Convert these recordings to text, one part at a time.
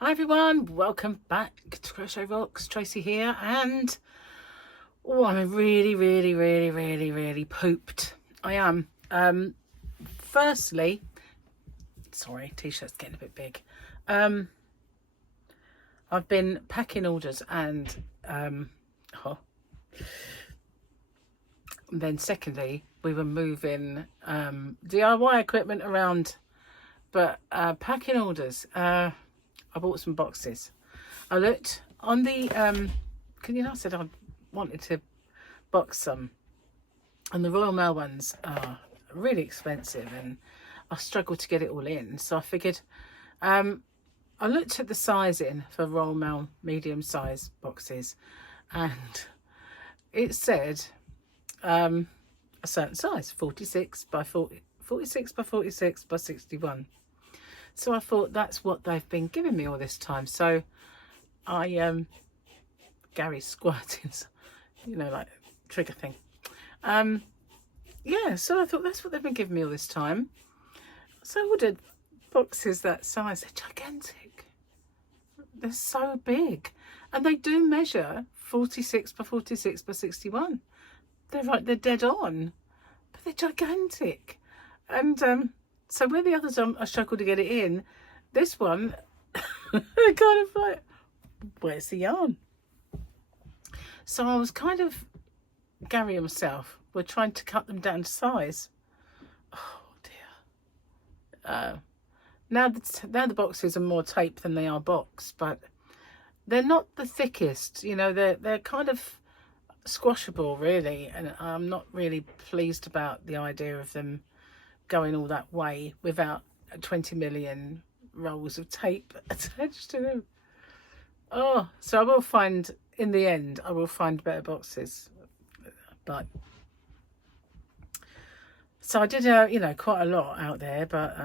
Hi everyone, welcome back to Crochet Rocks. Tracy here, and I'm really pooped. I am. Firstly, sorry, t-shirt's getting a bit big. I've been packing orders and then secondly, we were moving DIY equipment around, but packing orders. I bought some boxes. I looked on the I said I wanted to box some, and the Royal Mail ones are really expensive and I struggled to get it all in, so I figured I looked at the sizing for Royal Mail medium size boxes, and it said a certain size, 46 by 40, 46 by 46 by 61. So I thought that's what they've been giving me all this time. So I Gary's squirting, like trigger thing. Yeah, so I thought that's what they've been giving me all this time. So I ordered boxes that size. They're gigantic. They're so big. And they do measure 46 by 46 by 61. They're dead on. But they're gigantic. And so where the others I struggled to get it in, this one, I kind of like, where's the yarn? So I was kind of, Gary and myself were trying to cut them down to size. Oh dear. Now the boxes are more tape than they are box, but they're not the thickest. They're kind of squashable really, and I'm not really pleased about the idea of them going all that way without 20 million rolls of tape attached to them. Oh, so I will find, in the end, I will find better boxes. But so I did, quite a lot out there. But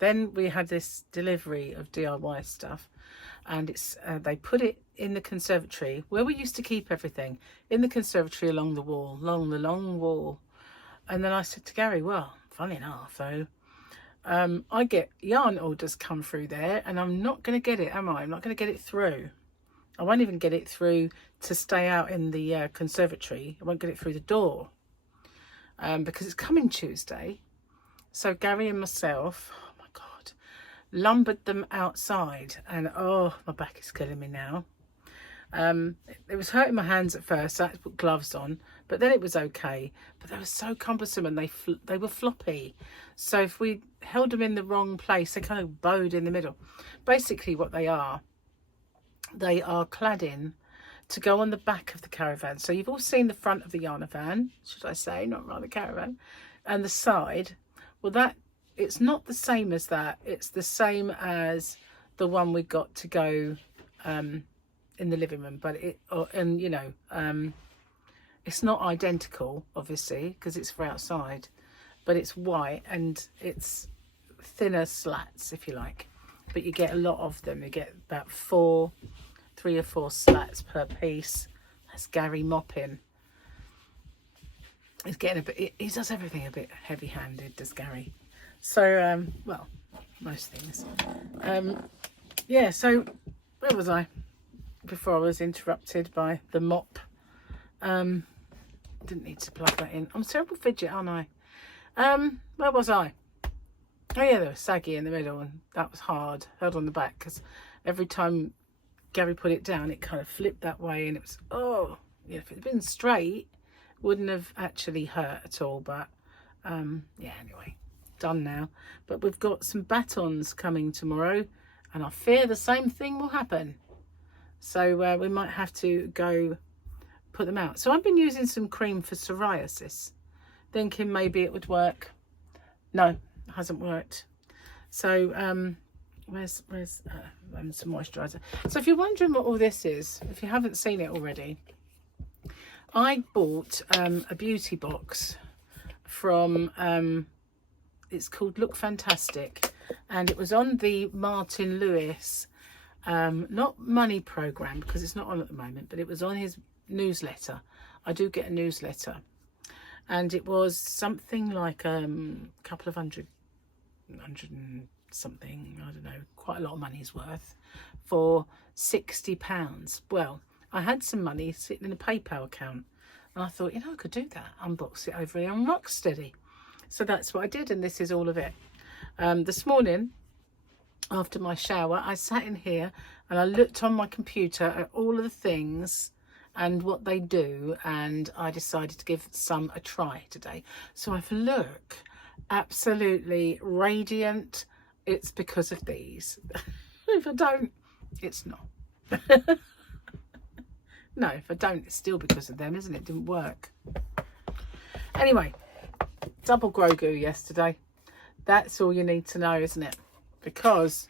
then we had this delivery of DIY stuff, and it's they put it in the conservatory where we used to keep everything, in the conservatory along the long wall. And then I said to Gary, well, funny enough though, I get yarn orders come through there, and I'm not going to get it, am I? I'm not going to get it through. I won't even get it through to stay out in the conservatory. I won't get it through the door because it's coming Tuesday. So Gary and myself, oh my God, lumbered them outside, and oh, my back is killing me now. It was hurting my hands at first, so I had to put gloves on, but then it was okay. But they were so cumbersome, and they were floppy, so if we held them in the wrong place, they kind of bowed in the middle. Basically what they are cladding to go on the back of the caravan. So you've all seen the front of the yarnavan, should I say, not rather caravan, and the side. Well, that it's not the same as that. It's the same as the one we got to go in the living room, but it's not identical, obviously, because it's for outside, but it's white and it's thinner slats, if you like, but you get a lot of them. You get about 3 or 4 slats per piece. That's Gary mopping. He's getting a bit, he does everything a bit heavy-handed, does Gary. So well, most things. Yeah, so where was I before I was interrupted by the mop? Didn't need to plug that in. I'm a terrible fidget, aren't I? Where was I? Oh yeah, there was saggy in the middle, and that was hard. Held on the back because every time Gary put it down, it kind of flipped that way, and it was, if it had been straight, it wouldn't have actually hurt at all. But yeah, anyway, done now. But we've got some batons coming tomorrow, and I fear the same thing will happen. So we might have to go put them out. So I've been using some cream for psoriasis, thinking maybe it would work. No, it hasn't worked. So where's some moisturizer. So if you're wondering what all this is, if you haven't seen it already, I bought a beauty box from it's called Look Fantastic, and it was on the Martin Lewis not money program, because it's not on at the moment, but it was on his newsletter. I do get a newsletter, and it was something like a couple of hundred something, I don't know, quite a lot of money's worth, for £60. Well, I had some money sitting in a PayPal account, and I thought, you know, I could do that, unbox it over here on Rocksteady. So that's what I did, and this is all of it. This morning, after my shower, I sat in here and I looked on my computer at all of the things and what they do, and I decided to give some a try today. So if I look absolutely radiant, it's because of these. If I don't, it's not. No, if I don't, it's still because of them, isn't it? It didn't work. Anyway, double Grogu yesterday. That's all you need to know, isn't it? Because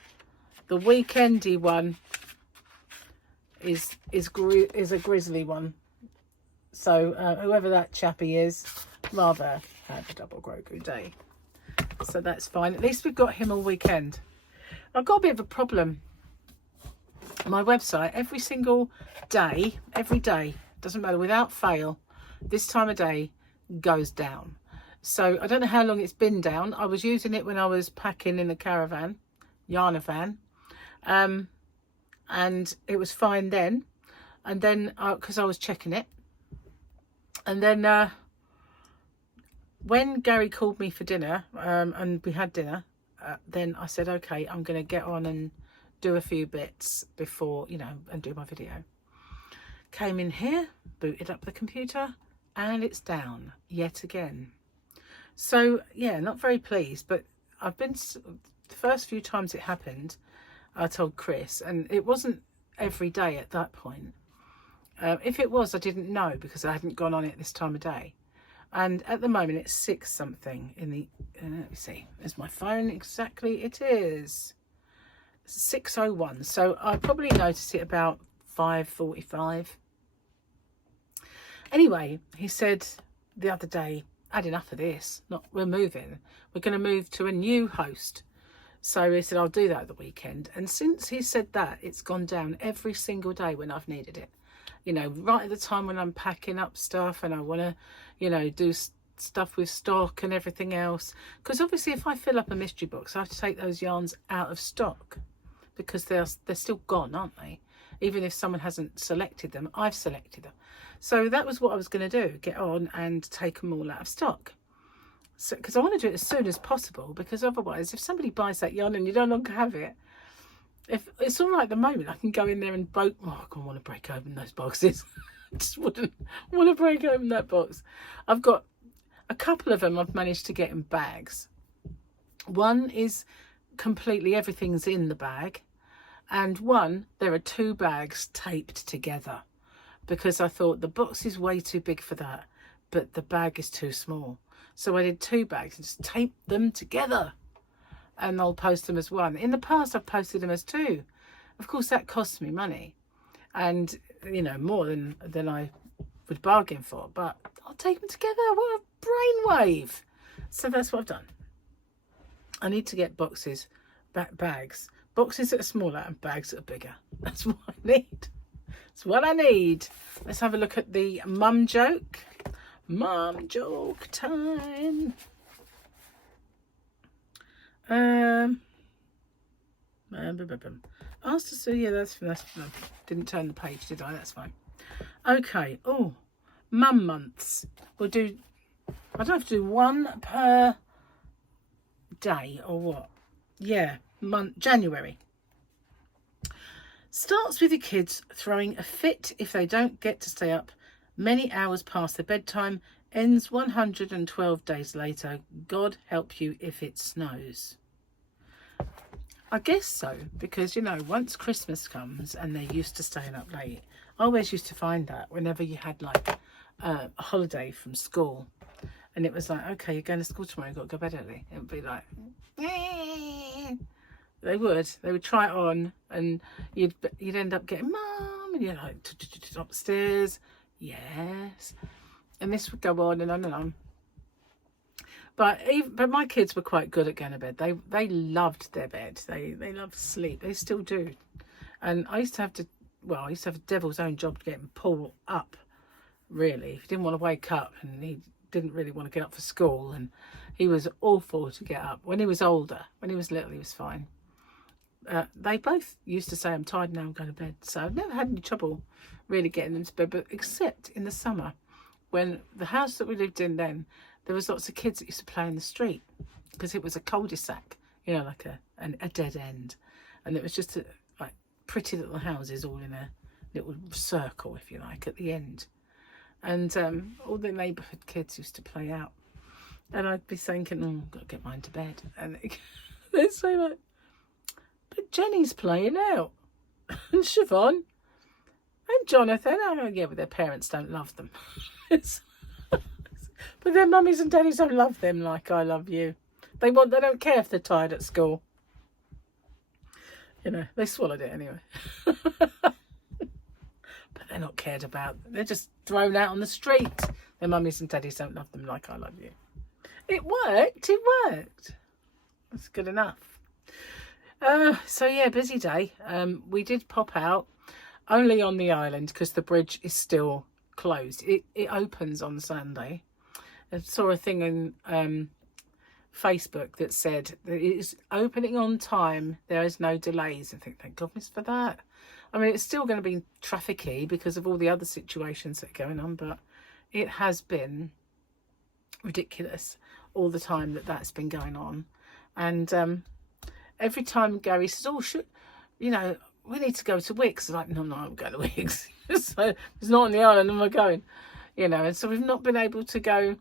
the weekendy one is a grizzly one. So whoever that chappy is, rather have a double Grogu day. So that's fine. At least we've got him all weekend. I've got a bit of a problem. My website, every single day, every day, doesn't matter, without fail, this time of day goes down. So I don't know how long it's been down. I was using it when I was packing in the caravan, Yana van, and it was fine then. And then, because I was checking it, and then when Gary called me for dinner, and we had dinner, then I said, okay, I'm going to get on and do a few bits before, you know, and do my video. Came in here, booted up the computer, and it's down yet again. So yeah, not very pleased, but I've been, the first few times it happened, I told Chris, and it wasn't every day at that point. If it was, I didn't know because I hadn't gone on it this time of day. And at the moment it's 6 something in the, let me see, is my phone exactly? It is 6:01. So I probably noticed it about 5:45. Anyway, he said the other day, had enough of this. We're moving. We're going to move to a new host. So he said, I'll do that at the weekend. And since he said that, it's gone down every single day when I've needed it. You know, right at the time when I'm packing up stuff and I want to, you know, do stuff with stock and everything else. Because obviously if I fill up a mystery box, I have to take those yarns out of stock because they're still gone, aren't they? Even if someone hasn't selected them, I've selected them. So that was what I was going to do, get on and take them all out of stock. So, because I want to do it as soon as possible, because otherwise, if somebody buys that yarn and you no longer have it, if it's all right at the moment, I can go in there and I don't want to break open those boxes. I just wouldn't want to break open that box. I've got a couple of them I've managed to get in bags. One is completely, everything's in the bag. And one, there are 2 bags taped together because I thought the box is way too big for that, but the bag is too small. So I did 2 bags and just taped them together, and I'll post them as one. In the past, I've posted them as 2. Of course, that costs me money and, you know, more than I would bargain for, but I'll take them together. What a brainwave. So that's what I've done. I need to get boxes, bags. Boxes that are smaller and bags that are bigger. That's what I need. That's what I need. Let's have a look at the mum joke. Mum joke time. Asked to see, yeah, that's didn't turn the page, did I? That's fine. Okay. Oh, mum months. We'll do, I don't have to do 1 per day or what? Yeah. January. Starts with your kids throwing a fit if they don't get to stay up many hours past their bedtime. Ends 112 days later. God help you if it snows. I guess so, because, you know, once Christmas comes and they're used to staying up late, I always used to find that whenever you had like a holiday from school and it was like, okay, you're going to school tomorrow, you've got to go to bed early. It would be like, They would try it on, and you'd end up getting, Mum, and you're like upstairs, yes, and this would go on and on and on. But my kids were quite good at going to bed. They loved their bed. They loved sleep. They still do. And I used to have a devil's own job to get him pulled up. Really, if he didn't want to wake up and he didn't really want to get up for school, and He was awful to get up. When he was older, when he was little, he was fine. They both used to say, I'm tired now, I'm going to bed. So I've never had any trouble really getting them to bed, but except in the summer, when the house that we lived in then, there was lots of kids that used to play in the street because it was a cul-de-sac, you know, like a dead end. And it was just like pretty little houses all in a little circle, if you like, at the end. And all the neighbourhood kids used to play out. And I'd be thinking, oh, I've got to get mine to bed. And they'd say like, but Jenny's playing out. And Siobhan. And Jonathan. Oh, yeah, but their parents don't love them. But their mummies and daddies don't love them like I love you. They don't care if they're tired at school. You know, they swallowed it anyway. But they're not cared about. They're just thrown out on the street. Their mummies and daddies don't love them like I love you. It worked. It worked. That's good enough. So yeah, busy day. We did pop out only on the island because the bridge is still closed. It opens on Sunday. I saw a thing on Facebook that said that it is opening on time. There is no delays. I think, thank goodness for that. I mean, it's still going to be trafficy because of all the other situations that are going on, but it has been ridiculous all the time that's been going on. And every time Gary says, oh, you know, we need to go to Wicks. I'm like, no, I'm going to Wicks. So it's not on the island, am I going? You know, and so we've not been able to go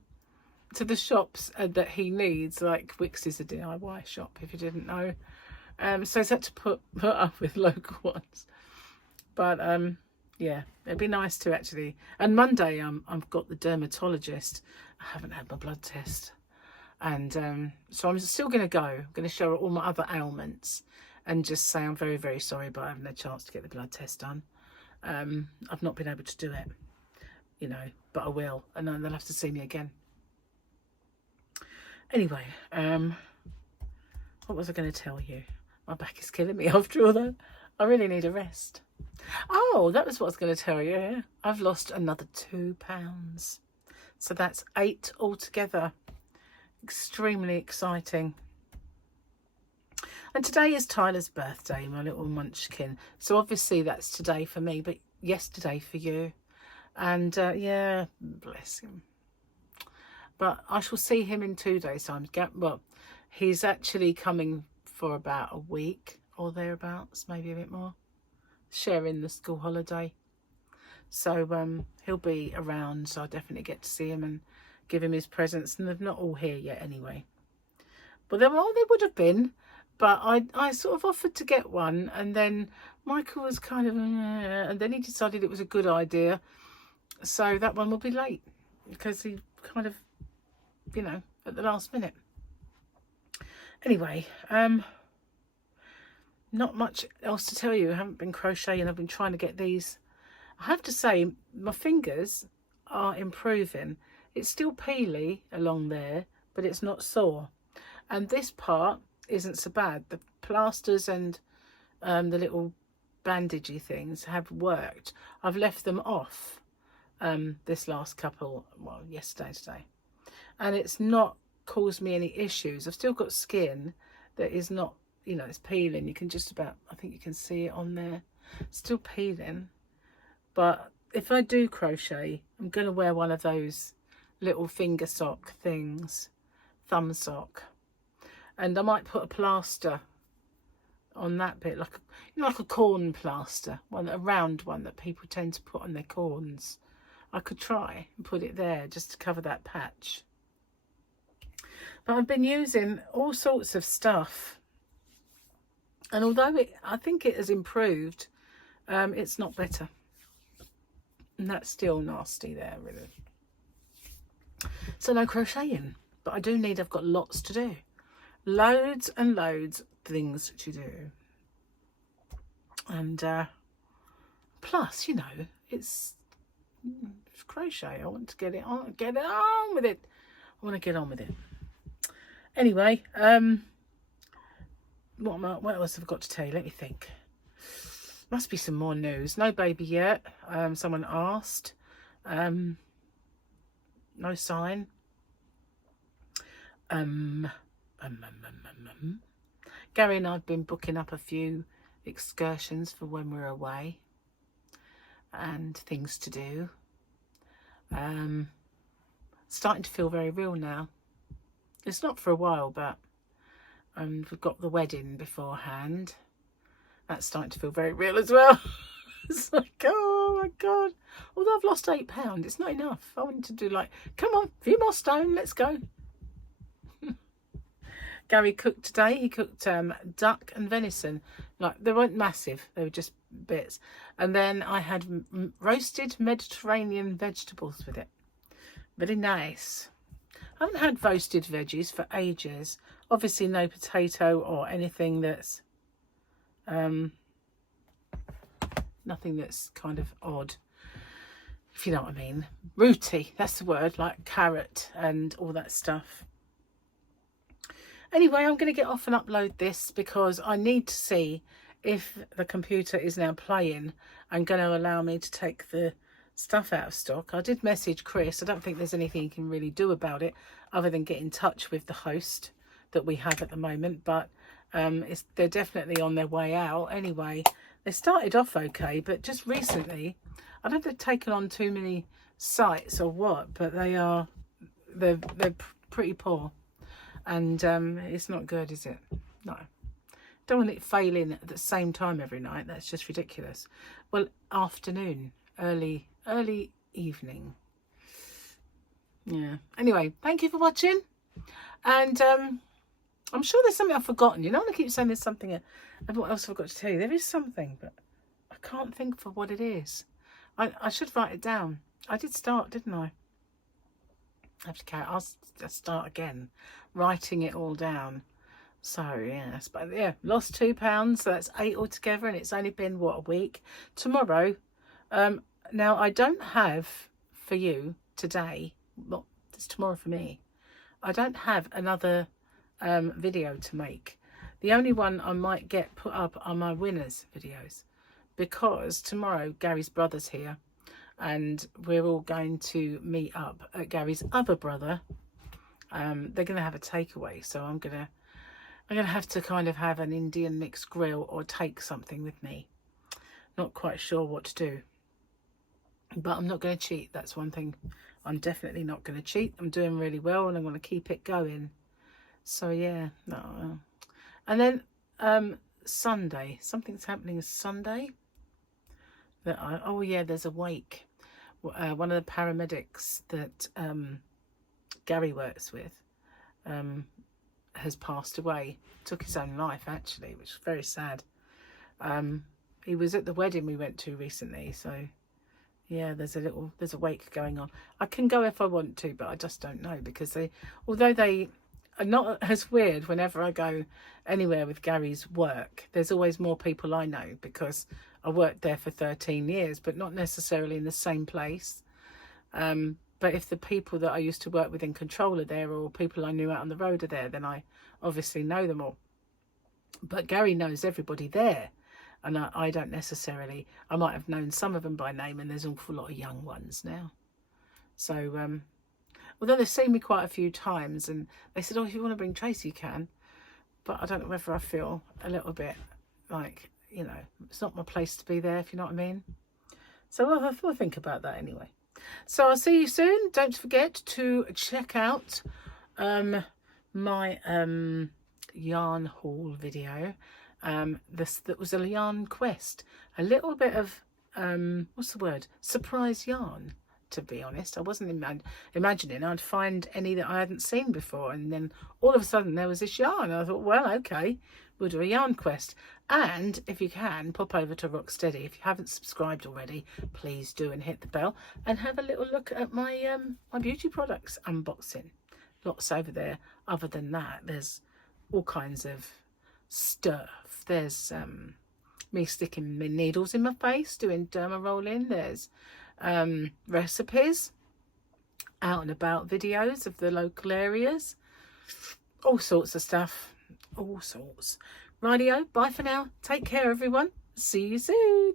to the shops that he needs. Like Wicks is a DIY shop, if you didn't know. So he's had to put up with local ones. But yeah, it'd be nice to actually. And Monday, I've got the dermatologist. I haven't had my blood test, and so I'm still going to go. I'm going to show her all my other ailments and just say I'm very, very sorry, but I haven't had a chance to get the blood test done. I've not been able to do it, you know, but I will, and then they'll have to see me again. Anyway, what was I going to tell you? My back is killing me after all that. I really need a rest. Oh, that was what I was going to tell you. Yeah. I've lost another 2 pounds. So that's 8 altogether. Extremely exciting. And today is Tyler's birthday, my little munchkin. So obviously that's today for me, but yesterday for you. And yeah, bless him. But I shall see him in 2 days' time. Well, he's actually coming for about a week or thereabouts, maybe a bit more, sharing the school holiday. So he'll be around, so I'll definitely get to see him and give him his presents. And they're not all here yet anyway. But they would have been. But I sort of offered to get one, and then Michael was kind of, and then he decided it was a good idea. So that one will be late because he kind of, you know, at the last minute. Anyway, not much else to tell you. I haven't been crocheting. I've been trying to get these. I have to say, my fingers are improving. It's still peely along there, but it's not sore. And this part isn't so bad. The plasters and the little bandagey things have worked. I've left them off this last couple, well, yesterday, today. And it's not caused me any issues. I've still got skin that is not, you know, it's peeling. You can just about, I think you can see it on there. It's still peeling. But if I do crochet, I'm going to wear one of those little finger sock things, thumb sock. And I might put a plaster on that bit, like, you know, like a corn plaster, a round one that people tend to put on their corns. I could try and put it there just to cover that patch. But I've been using all sorts of stuff. And although I think it has improved, it's not better. And that's still nasty there, really. So no crocheting. But I do need, I've got lots to do. Loads and loads of things to do. And plus, you know, it's crochet. I want to get on with it. I want to get on with it. Anyway, what else have I got to tell you? Let me think. Must be some more news. No baby yet. Someone asked. No sign. Gary and I have been booking up a few excursions for when we're away and things to do. Starting to feel very real now. It's not for a while, but we've got the wedding beforehand. That's starting to feel very real as well. It's like, oh my God. Although I've lost £8, it's not enough. I wanted to do like, come on, a few more stone, let's go. Gary cooked today. He cooked duck and venison. Like, they weren't massive, they were just bits. And then I had roasted Mediterranean vegetables with it. Very nice. I haven't had roasted veggies for ages. Obviously no potato or anything that's nothing that's kind of odd, if you know what I mean. Rooty, that's the word, like carrot and all that stuff. Anyway, I'm going to get off and upload this because I need to see if the computer is now playing and going to allow me to take the stuff out of stock. I did message Chris. I don't think there's anything you can really do about it other than get in touch with the host that we have at the moment, but they're definitely on their way out. Anyway, they started off okay, but just recently, I don't know if they've taken on too many sites or what, but they're pretty poor. And it's not good, is it? No. Don't want it failing at the same time every night. That's just ridiculous. Well, afternoon, early evening. Yeah. Anyway, thank you for watching. And I'm sure there's something I've forgotten. You know, I keep saying there's something. What else have I got to tell you? There is something, but I can't think for what it is. I should write it down. I did start, didn't I? I have to carry. I'll start again, writing it all down. So yes, but yeah, lost £2, so that's 8 altogether, and it's only been what, a week. Tomorrow, now I don't have for you today. Well, it's tomorrow for me. I don't have another video to make. The only one I might get put up are my winners videos, because tomorrow Gary's brother's here. And we're all going to meet up at Gary's other brother. They're going to have a takeaway, so I'm gonna have to kind of have an Indian mixed grill or take something with me. Not quite sure what to do, but I'm not going to cheat. That's one thing. I'm definitely not going to cheat. I'm doing really well, and I'm going to keep it going. So yeah, no. And then Sunday, something's happening Sunday. Oh yeah, there's a wake. One of the paramedics that Gary works with has passed away. Took his own life, actually, which is very sad. He was at the wedding we went to recently, so yeah, there's a wake going on. I can go if I want to, but I just don't know, because although they are not as weird whenever I go anywhere with Gary's work, there's always more people I know, because I worked there for 13 years, but not necessarily in the same place. But if the people that I used to work with in control are there, or people I knew out on the road are there, then I obviously know them all. But Gary knows everybody there, and I don't necessarily. I might have known some of them by name, and there's an awful lot of young ones now. So, although they've seen me quite a few times, and they said, oh, if you want to bring Tracy, you can. But I don't know whether I feel a little bit like, you know, it's not my place to be there, if you know what I mean. So I'll think about that anyway. So I'll see you soon. Don't forget to check out my yarn haul video. That was a yarn quest. A little bit of, what's the word? Surprise yarn, to be honest. I wasn't imagining I'd find any that I hadn't seen before. And then all of a sudden there was this yarn. And I thought, well, okay, we'll do a yarn quest. And if you can, pop over to Rocksteady. If you haven't subscribed already, please do, and hit the bell and have a little look at my my beauty products unboxing. Lots over there. Other than that, there's all kinds of stuff. There's me sticking my needles in my face, doing derma rolling. There's recipes, out and about videos of the local areas, all sorts of stuff, all sorts. Rightio, bye for now. Take care, everyone. See you soon.